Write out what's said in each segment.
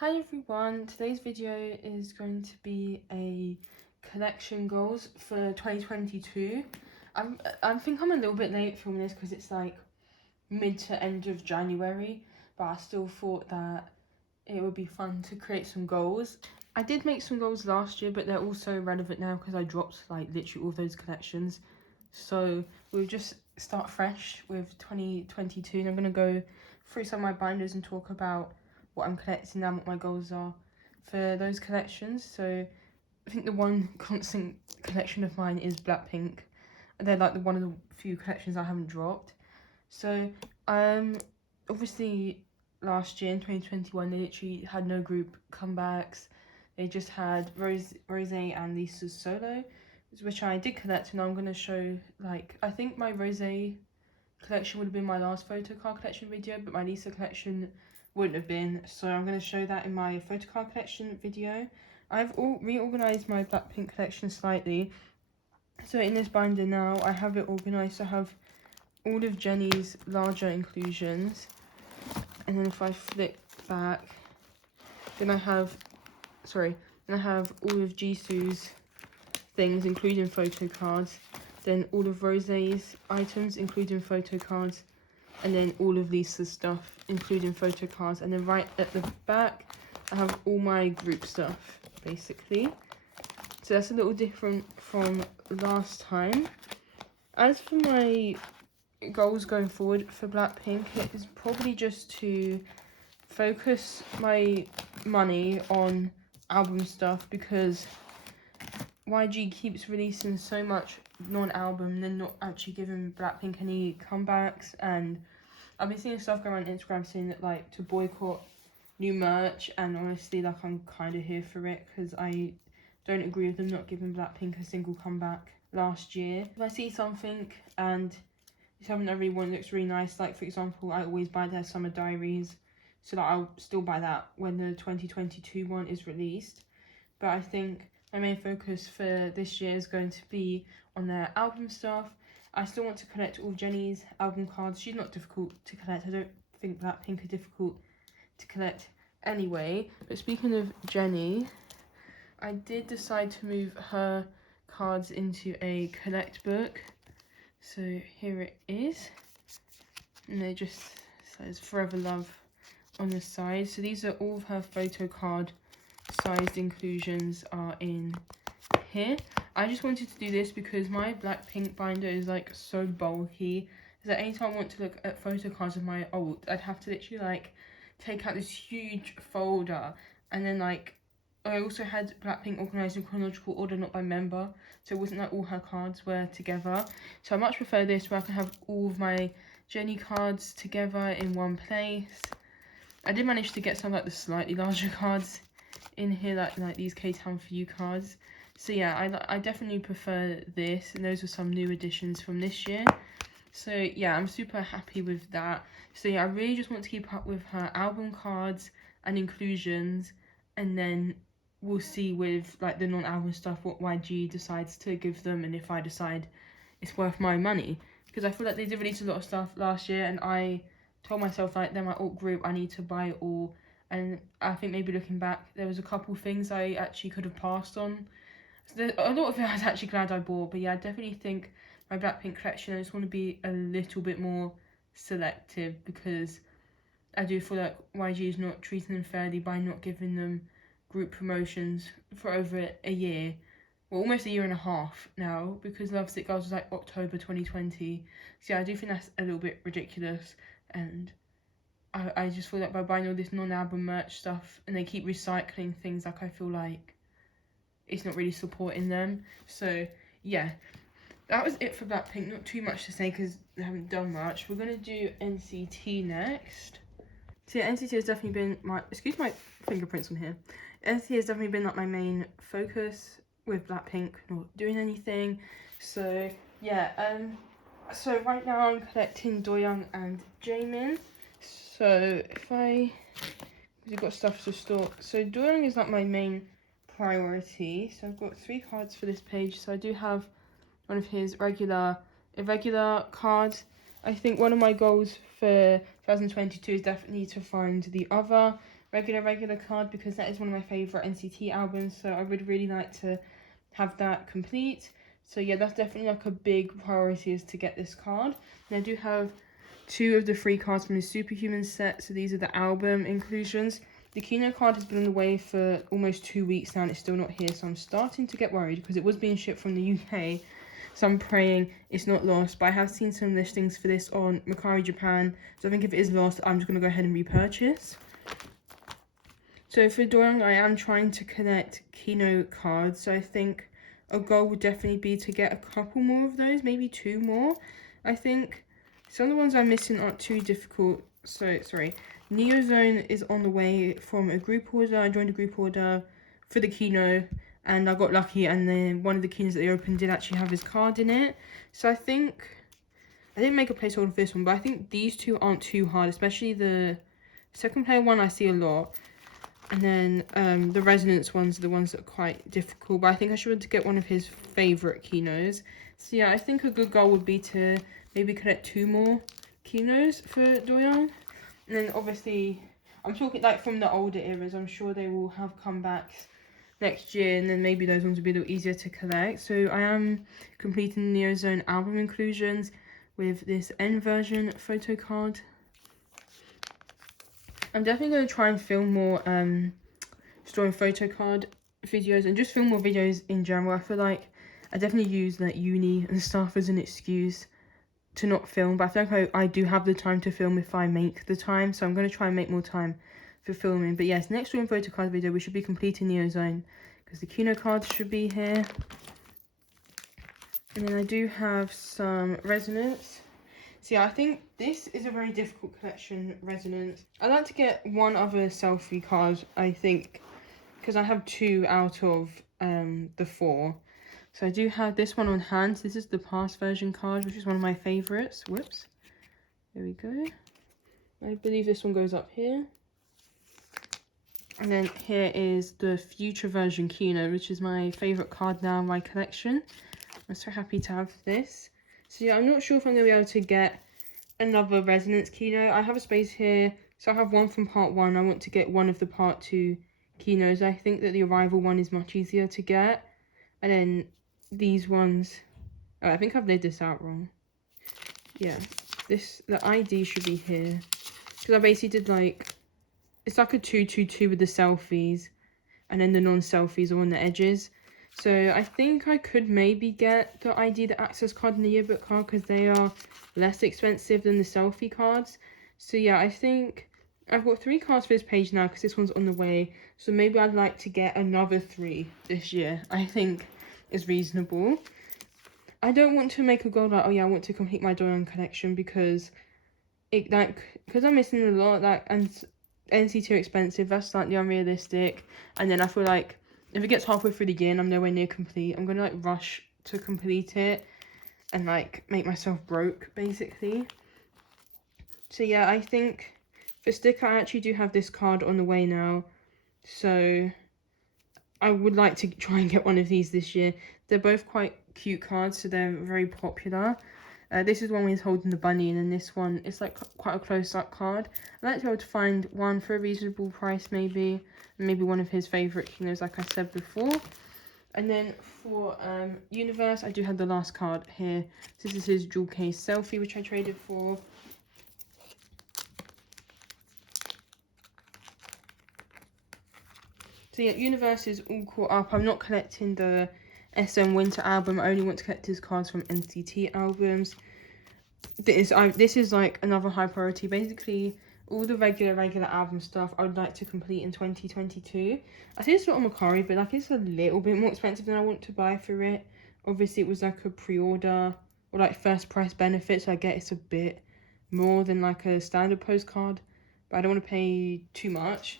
Hi everyone, today's video is going to be a collection goals for 2022. I think I'm a little bit late filming this because it's like mid to end of January, but I still thought that it would be fun to create some goals. I did make some goals last year, but they're also relevant now because I dropped like literally all of those collections. So we'll just start fresh with 2022 and I'm going to go through some of my binders and talk about what I'm collecting and what my goals are for those collections. So I think the one constant collection of mine is Blackpink. They're like one of the few collections I haven't dropped. So obviously last year in 2021 they literally had no group comebacks. They just had Rose and Lisa's solo, which I did collect, and I'm going to show, like, I think my Rose collection would have been my last photocard collection video, but my Lisa collection wouldn't have been, so I'm going to show that in my photocard collection video. I've reorganised my Blackpink collection slightly, so in this binder now I have it organised. I have all of Jennie's larger inclusions, and then if I flip back, then I have all of Jisoo's things including photo cards, then all of Rose's items including photo cards, and then all of Lisa's stuff including photo cards, and then right at the back I have all my group stuff basically. So that's a little different from last time. As for my goals going forward for Blackpink, it is probably just to focus my money on album stuff, because YG keeps releasing so much non-album and then not actually giving Blackpink any comebacks. And I've been seeing stuff going on Instagram saying that, like, to boycott new merch, and honestly, like, I'm kind of here for it because I don't agree with them not giving Blackpink a single comeback last year. If I see something and it's something I really want, looks really nice, like for example I always buy their summer diaries, so that I'll still buy that when the 2022 one is released. But I think my main focus for this year is going to be on their album stuff. I still want to collect all Jennie's album cards. She's not difficult to collect. I don't think Blackpink are difficult to collect anyway. But speaking of Jennie, I did decide to move her cards into a Kcollect book. So here it is. And it just says Forever Love on the side. So these are all of her photo card sized inclusions are in here. I just wanted to do this because my Blackpink binder is like so bulky that anytime I want to look at photo cards of my alt, I'd have to literally like take out this huge folder, and then like I also had Blackpink organised in chronological order, not by member, so it wasn't like all her cards were together. So I much prefer this, where I can have all of my Jennie cards together in one place. I did manage to get some like the slightly larger cards in here, like these K-Town For You cards. So yeah, I definitely prefer this, and those are some new additions from this year. So yeah, I'm super happy with that. So yeah, I really just want to keep up with her album cards and inclusions, and then we'll see with like the non-album stuff what YG decides to give them, and if I decide it's worth my money, because I feel like they did release a lot of stuff last year and I told myself like they're my alt group, I need to buy it all. And I think maybe looking back, there was a couple things I actually could have passed on. So a lot of it I was actually glad I bought, but yeah, I definitely think my Blackpink collection, I just want to be a little bit more selective, because I do feel like YG is not treating them fairly by not giving them group promotions for over a year. Well, almost a year and a half now, because Love Sick Girls was like October 2020. So yeah, I do think that's a little bit ridiculous, and I just feel like by buying all this non-album merch stuff and they keep recycling things, like I feel like it's not really supporting them. So yeah, that was it for Blackpink. Not too much to say because they haven't done much. We're going to do NCT next. So yeah, NCT has definitely been my, excuse my fingerprints on here. NCT has definitely been like my main focus with Blackpink not doing anything. So yeah, so right now I'm collecting Doyoung and Jaemin. So we've got stuff to store. So Doyoung is like my main priority. So I've got 3 cards for this page. So I do have one of his irregular cards. I think one of my goals for 2022 is definitely to find the other regular card because that is one of my favourite NCT albums, so I would really like to have that complete. So yeah, that's definitely like a big priority, is to get this card. And I do have 2 of the 3 cards from the Superhuman set, so these are the album inclusions. The Kino card has been on the way for almost 2 weeks now and it's still not here, so I'm starting to get worried because it was being shipped from the UK. So I'm praying it's not lost, but I have seen some listings for this on Mercari Japan, so I think if it is lost, I'm just going to go ahead and repurchase. So for Doyoung, I am trying to collect Kino cards, so I think a goal would definitely be to get a couple more of those, maybe 2 more. I think some of the ones I'm missing aren't too difficult. So, sorry, Neozone is on the way from a group order. I joined a group order for the Kino, and I got lucky, and then one of the Kinos that they opened did actually have his card in it. So I think, I didn't make a placeholder for this one, but I think these 2 aren't too hard, especially the second player one I see a lot. And then the Resonance ones are the ones that are quite difficult, but I think I should get one of his favourite Kinos. So yeah, I think a good goal would be to maybe collect 2 more Kinos for Doyoung. And then obviously, I'm talking like from the older eras, I'm sure they will have comebacks next year, and then maybe those ones will be a little easier to collect. So I am completing the Neozone album inclusions with this N version photo card. I'm definitely going to try and film more story photo card videos and just film more videos in general. I feel like I definitely use like uni and stuff as an excuse to not film, but I feel like I do have the time to film if I make the time, so I'm going to try and make more time for filming. But yes, next story photo card video we should be completing Neozone because the Kino cards should be here. And then I do have some Resonance. So yeah, I think this is a very difficult collection, Resonance. I'd like to get one other selfie card, I think, because I have 2 out of the 4. So I do have this one on hand. This is the past version card, which is one of my favourites. Whoops. There we go. I believe this one goes up here. And then here is the future version Kino, which is my favourite card now in my collection. I'm so happy to have this. So yeah, I'm not sure if I'm going to be able to get another Resonance Kino. I have a space here, so I have one from part 1. I want to get one of the part 2 Kinos. I think that the Arrival one is much easier to get. And then these ones, oh, I think I've laid this out wrong. Yeah, the ID should be here. Because I basically did like, it's like a 2-2-2 with the selfies. And then the non-selfies are on the edges. So I think I could maybe get the ID, the access card, and the yearbook card because they are less expensive than the selfie cards. So yeah, I think I've got 3 cards for this page now because this one's on the way. So maybe I'd like to get another 3 this year. I think is reasonable. I don't want to make a goal like, oh yeah, I want to complete my Doyoung collection because because I'm missing a lot, and NCT are expensive, that's slightly unrealistic. And then I feel like if it gets halfway through the year and I'm nowhere near complete, I'm gonna like rush to complete it and like make myself broke basically. So yeah, I think for sticker I actually do have this card on the way now, so I would like to try and get one of these this year. They're both quite cute cards, so they're very popular. This is one where he's holding the bunny, and then this one is like quite a close-up card. I'd like to be able to find one for a reasonable price, maybe one of his favourite Kinos, like I said before. And then for Universe, I do have the last card here. This is his jewel case selfie, which I traded for. So yeah, Universe is all caught up. I'm not collecting the SM Winter album. I only want to collect his cards from NCT albums. This is like another high priority. Basically, all the regular album stuff I would like to complete in 2022. I see it's not on Mercari, but like it's a little bit more expensive than I want to buy for it. Obviously, it was like a pre-order or like first price benefit, so I get it's a bit more than like a standard postcard, but I don't want to pay too much.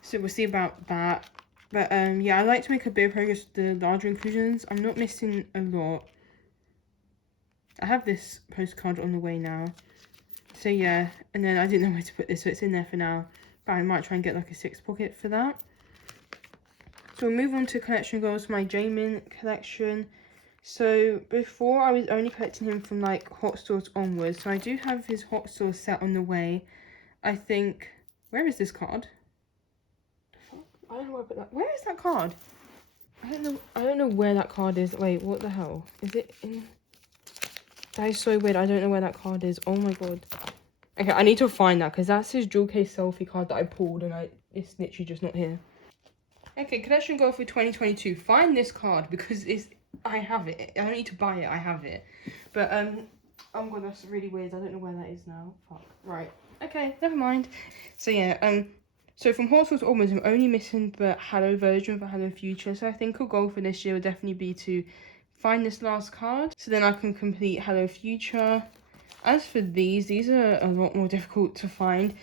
So we'll see about that. But yeah, I like to make a bit of progress with the larger inclusions. I'm not missing a lot. I have this postcard on the way now. So yeah, and then I didn't know where to put this, so it's in there for now. But I might try and get like a 6 pocket for that. So we'll move on to collection goals for my Jaemin collection. So before I was only collecting him from like Hot Stores onwards. So I do have his Hot Stores set on the way. I think, where is this card? I don't know where I put that. Where is that card? I don't know where that card is. Wait, what the hell? Is it in? That is so weird. I don't know where that card is. Oh my god. Okay, I need to find that because that's his jewel case selfie card that I pulled and it's literally just not here. Okay, collection goal for 2022. Find this card because I have it. I don't need to buy it. I have it. But oh my god, that's really weird. I don't know where that is now. Fuck. Right. Okay, never mind. So yeah, so from Hotspot's onwards, I'm only missing the Hello version for Hello Future. So I think a goal for this year will definitely be to find this last card, so then I can complete Hello Future. As for these are a lot more difficult to find.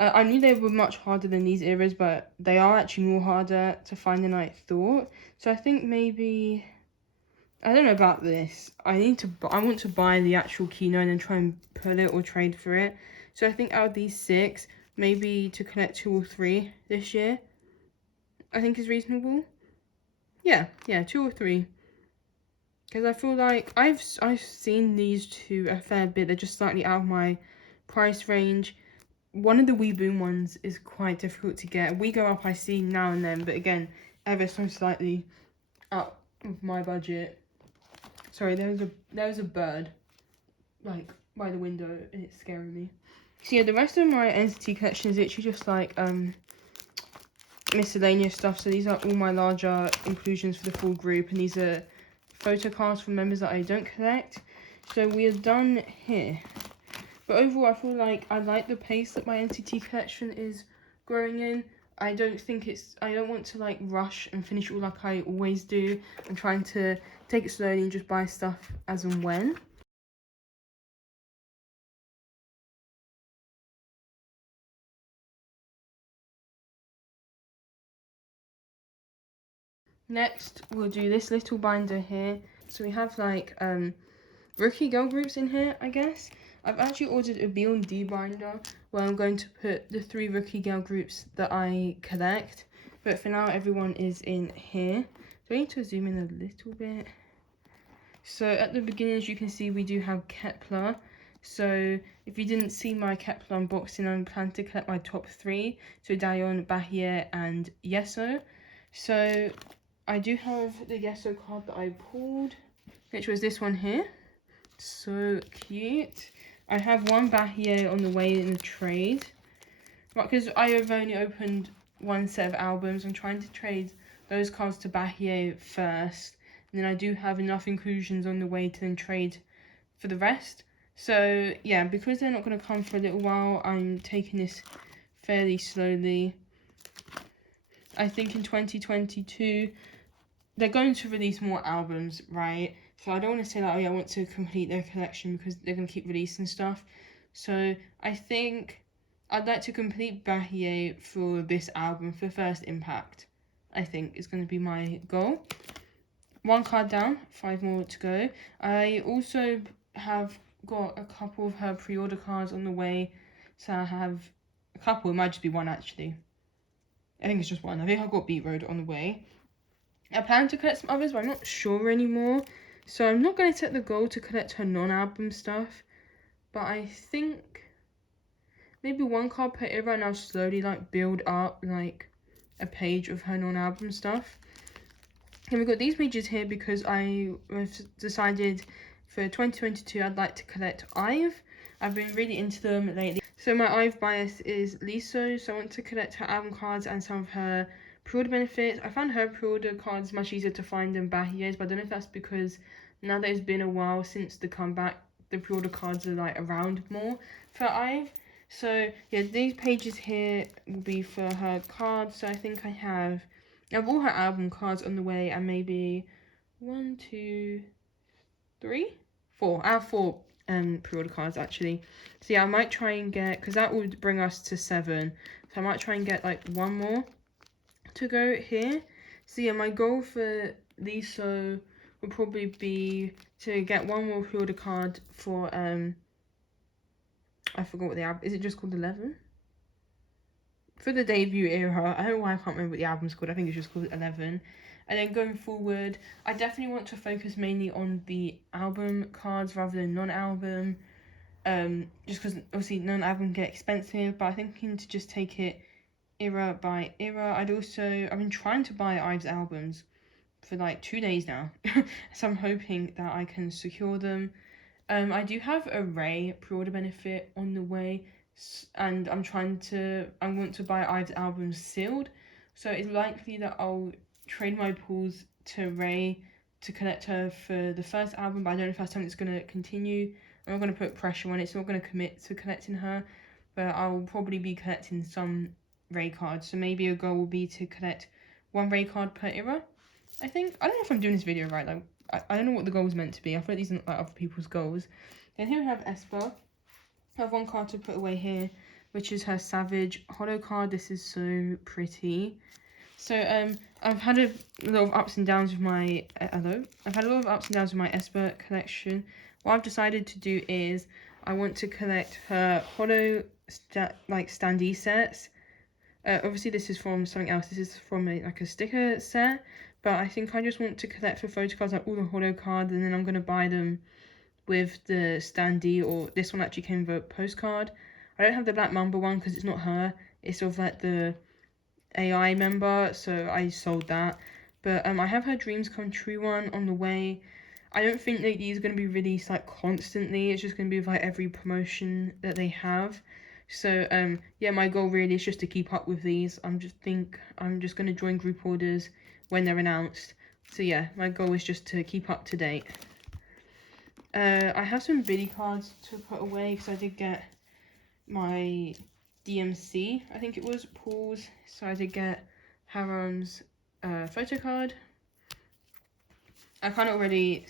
I knew they were much harder than these eras, but they are actually more harder to find than I thought. So I think maybe, I don't know about this. I want to buy the actual Kino and then try and pull it or trade for it. So I think out of these 6, maybe to collect 2 or 3 this year, I think is reasonable. Yeah, 2 or 3. Because I feel like I've seen these 2 a fair bit. They're just slightly out of my price range. One of the Wee Boom ones is quite difficult to get. We Go Up I see now and then, but again, ever so slightly out of my budget. Sorry, there's a bird, like, by the window, and it's scaring me. So yeah, the rest of my entity collection is literally just like miscellaneous stuff. So these are all my larger inclusions for the full group, and these are photo cards from members that I don't collect. So we are done here. But overall, I feel like I like the pace that my entity collection is growing in. I don't want to like rush and finish it all like I always do. I'm trying to take it slowly and just buy stuff as and when. Next, we'll do this little binder here. So we have like rookie girl groups in here, I guess. I've actually ordered a B&D binder where I'm going to put the 3 rookie girl groups that I collect. But for now, everyone is in here. So I need to zoom in a little bit. So at the beginning, as you can see, we do have Kepler. So if you didn't see my Kepler unboxing, I'm planning to collect my top 3. So Dayon, Bahia, and Yeso. So I do have the Yeso card that I pulled, which was this one here. So cute. I have one Bahia on the way in the trade. Right, because I have only opened one set of albums. I'm trying to trade those cards to Bahia first. And then I do have enough inclusions on the way to then trade for the rest. So yeah, because they're not going to come for a little while, I'm taking this fairly slowly. I think in 2022, they're going to release more albums, right? So I don't want to say like, oh yeah, I want to complete their collection because they're going to keep releasing stuff. So I think I'd like to complete Bahia for this album, for First Impact. I think is going to be my goal. 1 card down, 5 more to go. I also have got a couple of her pre-order cards on the way. So I have a couple, it might just be 1 actually. I think it's just 1. I think I've got Beat Road on the way. I plan to collect some others, but I'm not sure anymore. So I'm not going to set the goal to collect her non-album stuff. But I think maybe 1 card per era, and I'll slowly like build up like a page of her non-album stuff. And we've got these pages here because I have decided for 2022 I'd like to collect IVE. I've been really into them lately. So my IVE bias is Liso, so I want to collect her album cards and some of her pre-order benefits. I found her pre-order cards much easier to find than Bahia's, but I don't know if that's because now that it's been a while since the comeback, the pre-order cards are like around more for IVE. So yeah, these pages here will be for her cards. So I think I have all her album cards on the way, and maybe 1, 2, 3, 4. I have 4 pre-order cards actually. So yeah, I might try and get, because that would bring us to 7. So I might try and get like 1 more to go here. So yeah, my goal for Liso would probably be to get 1 more pre-order card for I forgot what the album is. It just called 11? For the debut era. I don't know why I can't remember what the album's called. I think it's just called 11. And then going forward, I definitely want to focus mainly on the album cards rather than non-album. Just because obviously non-album get expensive, but I'm thinking to just take it Era by Era. I've been trying to buy IVE's albums for like 2 days now. So I'm hoping that I can secure them. I do have a Ray pre-order benefit on the way, and I want to buy IVE's albums sealed. So it's likely that I'll trade my pools to Ray to collect her for the first album, but I don't know if that's something that's going to continue. I'm not going to put pressure on it, so I'm not going to commit to collecting her, but I'll probably be collecting some Ray cards. So maybe a goal will be to collect 1 Ray card per era, I think. I don't know if I'm doing this video right, like, I don't know what the goal is meant to be. I feel like these are not like other people's goals. Then here we have aespa. I have 1 card to put away here, which is her Savage holo card. This is so pretty. So I've had a lot of ups and downs with my I've had a lot of ups and downs with my aespa collection. What I've decided to do is I want to collect her holo standee sets. Obviously this is from something else. This is from a sticker set, but I think I just want to collect for photocards like all the holo cards, and then I'm gonna buy them with the standee, or this one actually came with a postcard. I don't have the Black Mamba one because it's not her. It's sort of like the AI member, so I sold that. But I have her Dreams Come True one on the way. I don't think that these are going to be released like constantly. It's just going to be with like every promotion that they have. So yeah, my goal really is just to keep up with these. I'm just going to join group orders when they're announced. So yeah, my goal is just to keep up to date. I have some billlie cards to put away because I did get my DMC, I think it was, pools. So I did get Harem's photocard. I kind of already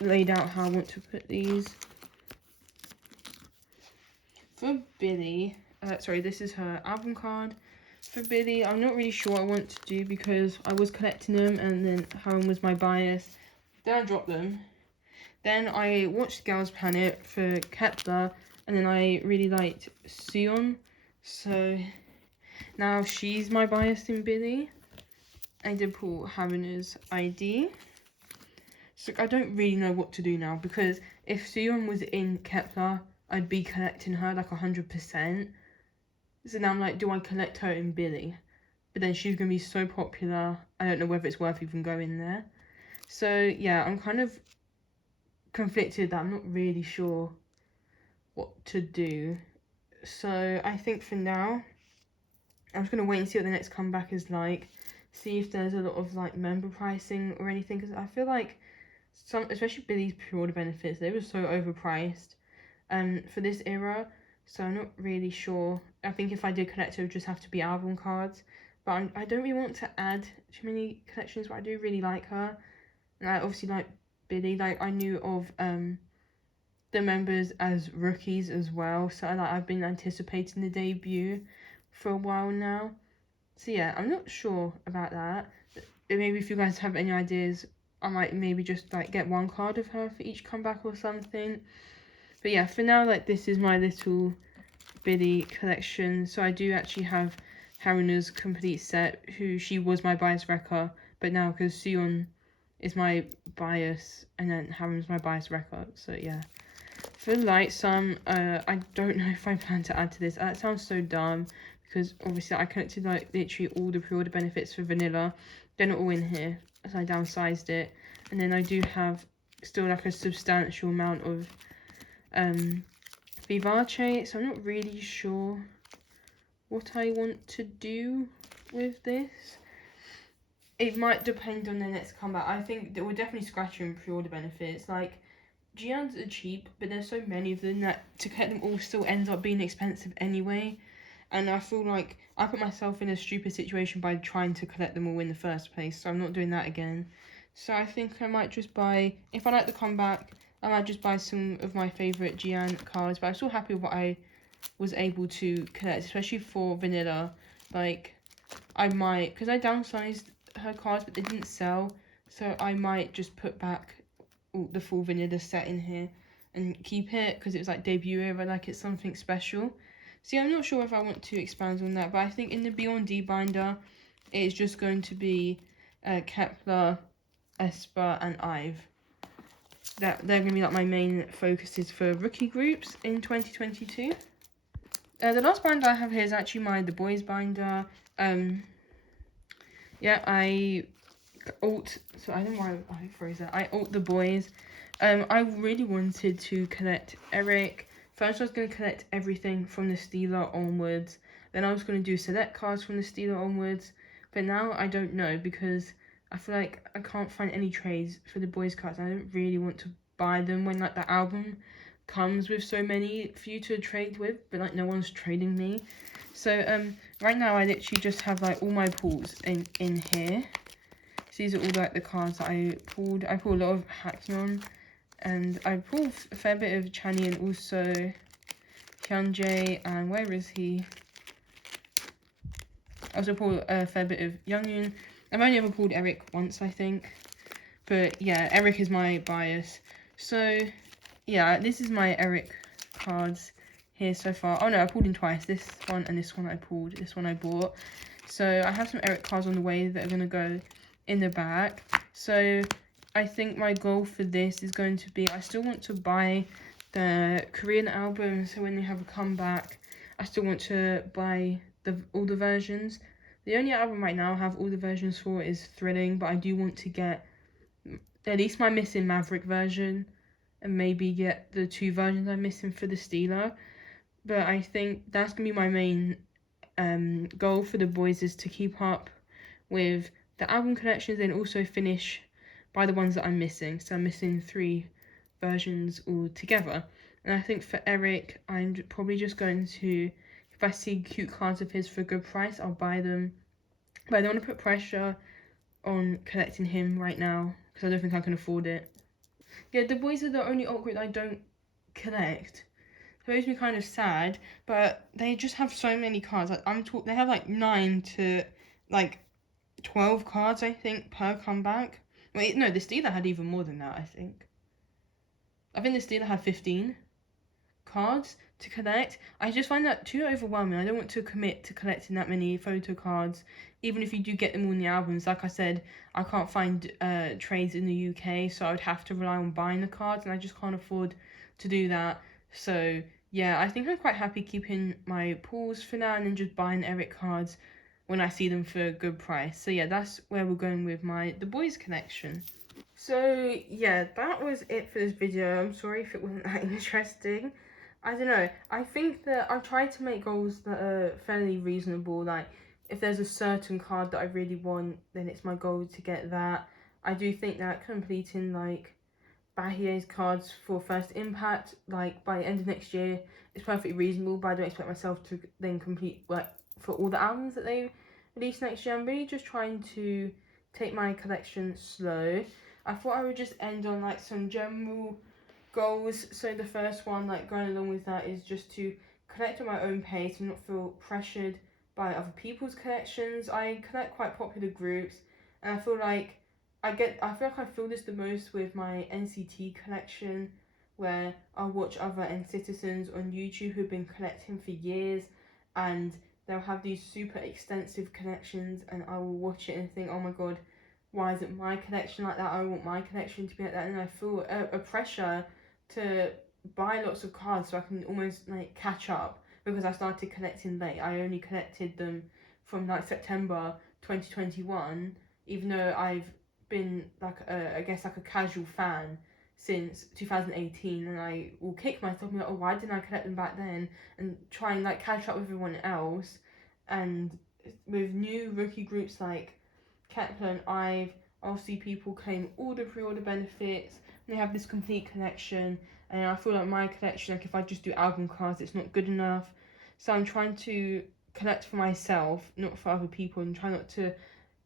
laid out how I want to put these. For billlie, sorry, this is her album card. For billlie, I'm not really sure what I want to do because I was collecting them and then Harem was my bias. Then I dropped them. Then I watched Girls Planet for Kepler, and then I really liked Suyeon, so now she's my bias in billlie. I did pull Haruna's ID. So I don't really know what to do now, because if Suyeon was in Kepler, I'd be collecting her like 100%. So now I'm like, do I collect her in billlie? But then she's going to be so popular, I don't know whether it's worth even going there. So yeah, I'm kind of conflicted that I'm not really sure what to do. So I think for now I'm just going to wait and see what the next comeback is like, see if there's a lot of like member pricing or anything, because I feel like some, especially billie's pre-order benefits, they were so overpriced for this era. So I'm not really sure. I think if I did collect it, it would just have to be album cards, but I don't really want to add too many collections, but I do really like her, and I obviously like billlie. Like, I knew of the members as rookies as well, so I've been anticipating the debut for a while now. So yeah, I'm not sure about that. Maybe if you guys have any ideas, I might maybe just like get 1 card of her for each comeback or something. But yeah, for now, like, this is my little billlie collection. So I do actually have Haruna's complete set, who she was my bias wrecker, but now because Suyeon is my bias and then Harem's my bias wrecker. So yeah. For lightsum, I don't know if I plan to add to this. That sounds so dumb, because obviously I collected like literally all the pre-order benefits for vanilla. They're not all in here, so I downsized it. And then I do have still like a substantial amount of Vivace, so I'm not really sure what I want to do with this. It might depend on the next comeback. I think that we're definitely scratching pre-order benefits. Like, Gian's are cheap, but there's so many of them that to get them all still ends up being expensive anyway. And I feel like I put myself in a stupid situation by trying to collect them all in the first place, so I'm not doing that again. So I think I might just buy, if I like the comeback, I might just buy some of my favourite Gian cards, but I'm still happy with what I was able to collect, especially for vanilla. Like, I might, because I downsized her cards, but they didn't sell, so I might just put back the full vanilla set in here and keep it, because it was like debut era, like it's something special. See, I'm not sure if I want to expand on that, but I think in the Beyond D binder, it's just going to be Kepler, aespa, and IVE. They're going to be like my main focuses for rookie groups in 2022. The last binder I have here is actually the boyz binder. Yeah, I alt. So I don't know why I froze that. I alt the boyz. I really wanted to collect Eric. First, I was going to collect everything from the Steeler onwards. Then I was going to do select cards from the Steeler onwards. But now I don't know because I feel like I can't find any trades for the boyz cards. I don't really want to buy them when like the album comes with so many for you to trade with, but like no one's trading me. So right now I literally just have like all my pulls in here. So these are all like the cards that I pulled. I pulled a lot of Haknon, and I pulled a fair bit of Chani and also Hyunjae, and where is he? I also pulled a fair bit of Youngyun. I've only ever pulled Eric once, I think. But yeah, Eric is my bias. So yeah, this is my Eric cards here so far. Oh no, I pulled him twice. This one and this one I pulled. This one I bought. So I have some Eric cards on the way that are going to go in the back. So I think my goal for this is going to be, I still want to buy the Korean album. So when they have a comeback, I still want to buy all the versions. The only album right now I have all the versions for is Thrilling, but I do want to get at least my missing Maverick version and maybe get the 2 versions I'm missing for the Steeler. But I think that's going to be my main goal for the boyz, is to keep up with the album collections and also finish by the ones that I'm missing. So I'm missing 3 versions altogether. And I think for Eric, I'm probably just going to, if I see cute cards of his for a good price, I'll buy them. But I don't want to put pressure on collecting him right now because I don't think I can afford it. Yeah, the boyz are the only alt group I don't collect. It makes me kind of sad, but they just have so many cards. Like they have like 9 to like 12 cards, I think, per comeback. Wait, no, the Steeler had even more than that, I think. I think the Steeler had 15 cards to collect. I just find that too overwhelming. I don't want to commit to collecting that many photo cards, even if you do get them all in the albums. Like I said, I can't find trades in the UK, so I would have to rely on buying the cards, and I just can't afford to do that. So yeah, I think I'm quite happy keeping my pulls for now and then just buying Eric cards when I see them for a good price. So yeah, that's where we're going with the boyz collection. So yeah, that was it for this video. I'm sorry if it wasn't that interesting. I don't know. I think that I tried to make goals that are fairly reasonable. Like, if there's a certain card that I really want, then it's my goal to get that. I do think that completing, like, Bahie's cards for First Impact, like, by the end of next year is perfectly reasonable, but I don't expect myself to then complete, like, for all the albums that they release next year. I'm really just trying to take my collection slow. I thought I would just end on, like, some general goals. So the first one, like going along with that, is just to collect at my own pace and not feel pressured by other people's collections. I collect quite popular groups, and I feel like I feel this the most with my NCT collection, where I'll watch other NCTzens on YouTube who've been collecting for years, and they'll have these super extensive collections, and I will watch it and think, oh my god, why isn't my collection like that? I want my collection to be like that, and I feel a pressure to buy lots of cards so I can almost like catch up, because I started collecting late. I only collected them from like September 2021, even though I've been like I guess like a casual fan since 2018, and I will kick myself and be like, oh, why didn't I collect them back then, and try and like catch up with everyone else. And with new rookie groups like Kepler and I'll see people claim all the pre-order benefits. They have this complete collection, and I feel like my collection, like if I just do album cards, it's not good enough. So I'm trying to collect for myself, not for other people, and try not to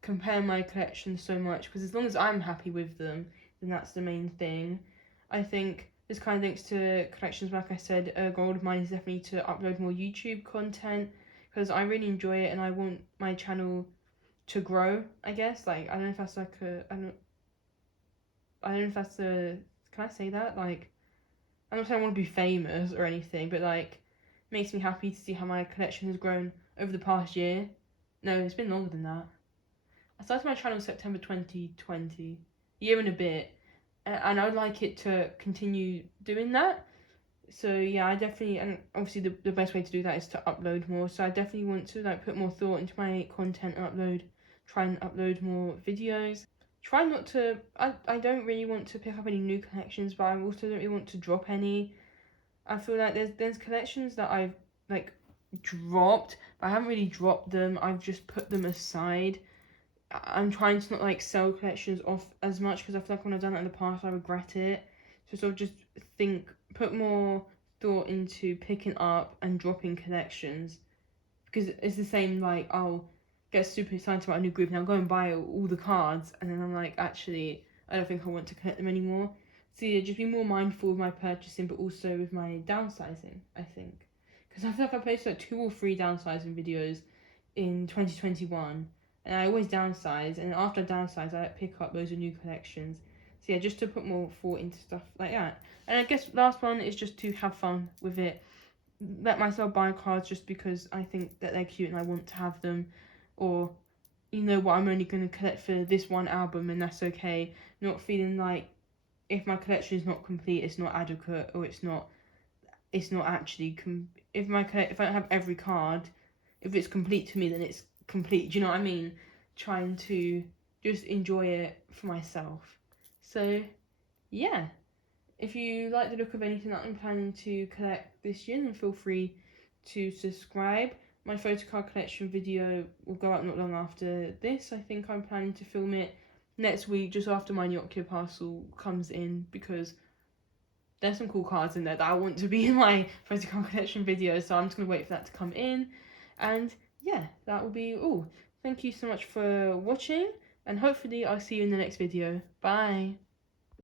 compare my collection so much, because as long as I'm happy with them, then that's the main thing. I think this kind of links to collections. Like I said, a goal of mine is definitely to upload more YouTube content, because I really enjoy it and I want my channel to grow, I guess. Like, I don't know if that's like I don't know if that's a, can I say that? Like, I'm not saying I want to be famous or anything, but like, it makes me happy to see how my collection has grown over the past year. No, it's been longer than that. I started my channel in September 2020, year and a bit, and I would like it to continue doing that. So yeah, I definitely, and obviously the best way to do that is to upload more. So I definitely want to like put more thought into my content upload, try and upload more videos. Try not to, I don't really want to pick up any new collections, but I also don't really want to drop any. I feel like there's collections that I've like dropped, but I haven't really dropped them. I've just put them aside. I'm trying to not like sell collections off as much because I feel like when I've done that in the past, I regret it. So sort of just put more thought into picking up and dropping collections, because it's the same. Like I'll get super excited about a new group and I'll go and buy all the cards, and then I'm like, actually, I don't think I want to collect them anymore. So yeah, just be more mindful of my purchasing, but also with my downsizing, I think. Because I feel like I posted like 2 or 3 downsizing videos in 2021, and I always downsize, and after I downsize, I pick up loads of new collections. So yeah, just to put more thought into stuff like that. And I guess last one is just to have fun with it. Let myself buy cards just because I think that they're cute and I want to have them, or you know what, I'm only going to collect for this one album and that's okay. Not feeling like if my collection is not complete, it's not adequate, or it's not actually if I don't have every card, if it's complete to me, then it's complete. Do you know what I mean? Trying to just enjoy it for myself. So yeah, if you like the look of anything that I'm planning to collect this year, then feel free to subscribe. My photocard collection video will go up not long after this. I think I'm planning to film it next week, just after my Nokia parcel comes in, because there's some cool cards in there that I want to be in my photocard collection video, so I'm just going to wait for that to come in. And yeah, that will be all. Thank you so much for watching, and hopefully I'll see you in the next video. Bye!